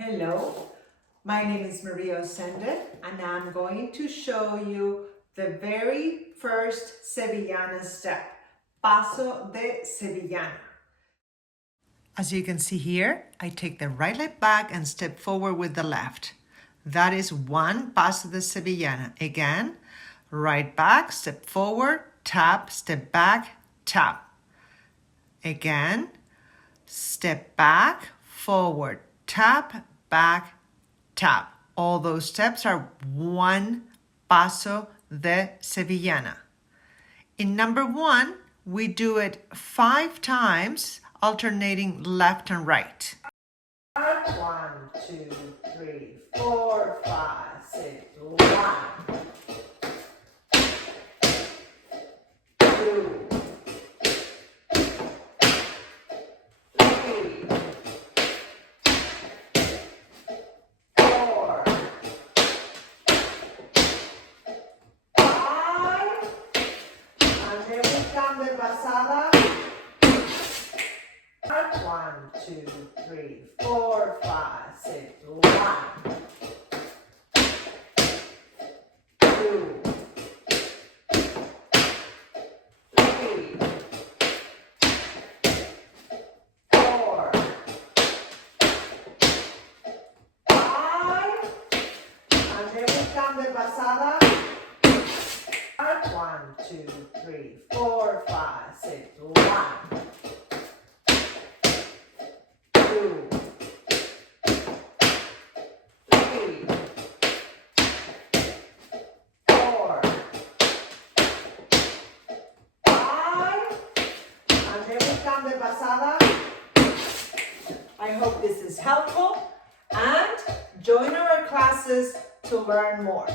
Hello, my name is Maria Osende and I'm going to show you the very first Sevillana step, Paso de Sevillana. As you can see here, I take the right leg back and step forward with the left. That is one Paso de Sevillana. Again, right back, step forward, tap, step back, tap. Again, step back, forward, tap, back, tap. All those steps are one Paso de Sevillana. In number one, we do it 5 times, alternating left and right. 1, 2, 3, 4, 5, 6, 1, 2, 3, 4, 5, and then we come de pasada. 1, 2, 3, 4, 5, 6, 1, 2, 3, 4, 5, and then we come de pasada. 1, 2, 3, 4, 5, 6, 1, 2, 3, 4, 5, and then we come de pasada. I hope this is helpful and join our classes to learn more.